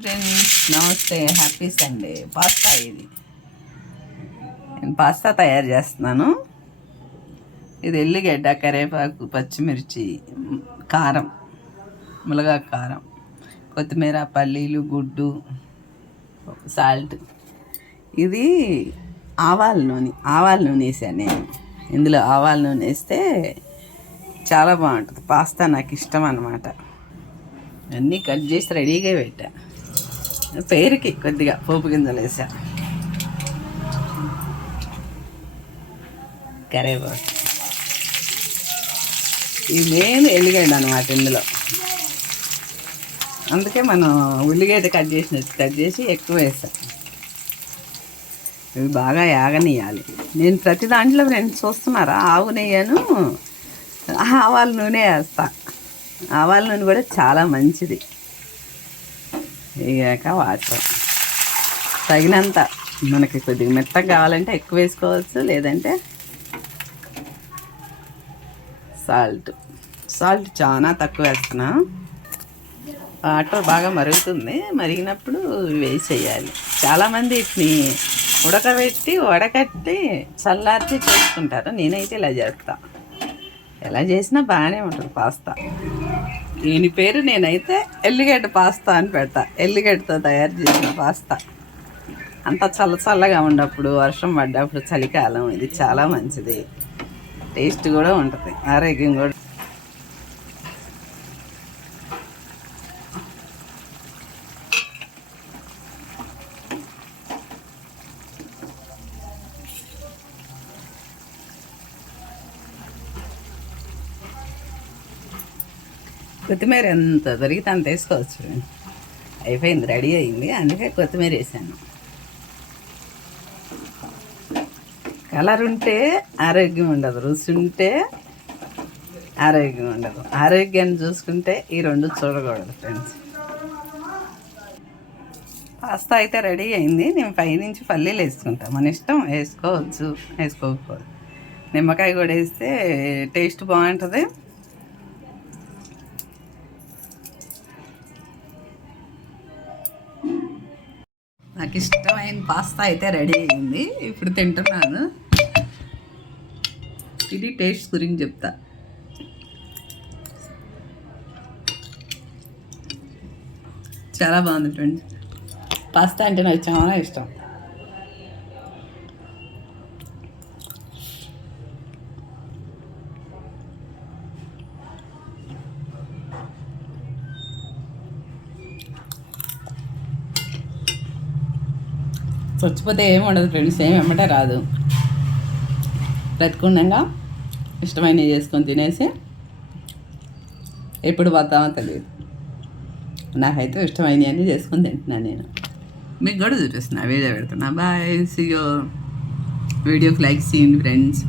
Friends నమస్తే, happy Sunday. Pasta ఇది నేను పాస్తా తయారు చేస్తున్నాను. ఇది ఎల్లిగడ్డ, కరివేపాకు, పచ్చిమిర్చి, కారం, ములగా కారం, కొత్తిమీర, పల్లీలు, గుడ్డు, సాల్ట్. ఇది ఆవాల నూనె వేసాను నేను. ఇందులో ఆవాల నూనె వేస్తే చాలా బాగుంటుంది. పాస్తా నాకు ఇష్టం అన్నమాట. అన్నీ కట్ చేసి రెడీగా పెట్టా. పేరుకి కొద్దిగా పోపు గింజలు వేసా, కరివేపాకు. ఈ మెయిన్ ఎల్లిగడ్డ అనమాట ఇందులో. అందుకే మనం ఉల్లిగడ్డ కట్ చేసి ఎక్కువ వేస్తాం. ఇవి బాగా యాగనియాలి. నేను ప్రతి దాంట్లో ఫ్రెండ్స్ చూస్తున్నారా, ఆవు నెయ్యను ఆవాల నూనె వేస్తా. ఆవాల నూనె కూడా చాలా మంచిది. వేగాక వాటర్ తగినంత, మనకి కొద్దిగా మెత్తగా కావాలంటే ఎక్కువ వేసుకోవచ్చు, లేదంటే సాల్ట్ చాలా తక్కువ వేస్తున్నా. వాటర్ బాగా మరుగుతుంది, మరిగినప్పుడు వేసేయాలి. చాలామంది వీటిని ఉడకబెట్టి వడకట్టి చల్లార్చి చేసుకుంటారు. నేనైతే ఇలా చేస్తా. ఎలా చేసినా బాగానే ఉంటుంది పాస్తా. దీని పేరు నేనైతే ఎల్లిగడ్డ పాస్తా అని పెడతా. ఎల్లిగడ్డతో తయారు చేసిన పాస్తా. అంత చల్లగా ఉన్నప్పుడు, వర్షం పడ్డప్పుడు, చలికాలం ఇది చాలా మంచిది. టేస్ట్ కూడా ఉంటుంది, ఆరోగ్యం కూడా. కొత్తిమీర ఎంత దొరికితే అంత వేసుకోవచ్చు. అయిపోయింది, రెడీ అయింది, అందుకే కొత్తిమీర వేసాను. కలర్ ఉంటే ఆరోగ్యం ఉండదు, రుచి ఉంటే ఆరోగ్యం ఉండదు. ఆరోగ్యాన్ని చూసుకుంటే ఈ రెండు చూడకూడదు ఫ్రెండ్స్. పాస్తా అయితే రెడీ అయింది. నేను పైనుంచి పల్లీలు వేసుకుంటాను. మన ఇష్టం, వేసుకోవచ్చు, వేసుకోకపోవచ్చు. నిమ్మకాయ కూడా వేస్తే టేస్ట్ బాగుంటుంది. నాకు ఇష్టమైన పాస్తా అయితే రెడీ అయింది. ఇప్పుడు తింటున్నాను. ఇది టేస్ట్ గురించి చెప్తా. చాలా బాగుంది ఫ్రెండ్స్. పాస్తా అంటే నాకు చాలా ఇష్టం. చచ్చిపోతే ఏమి ఉండదు ఫ్రెండ్స్, ఏమి వెంబటే రాదు. బ్రతికుండగా ఇష్టమైనవి చేసుకొని తినేసి ఎప్పుడు పోతామో తెలియదు. నాకైతే ఇష్టమైనవి అన్నీ చేసుకొని తింటున్నాను నేను. మీకు కూడా చూపిస్తున్నా, వీడియో పెడుతున్నా. Bye, see you. వీడియోకి లైక్ చేయండి ఫ్రెండ్స్.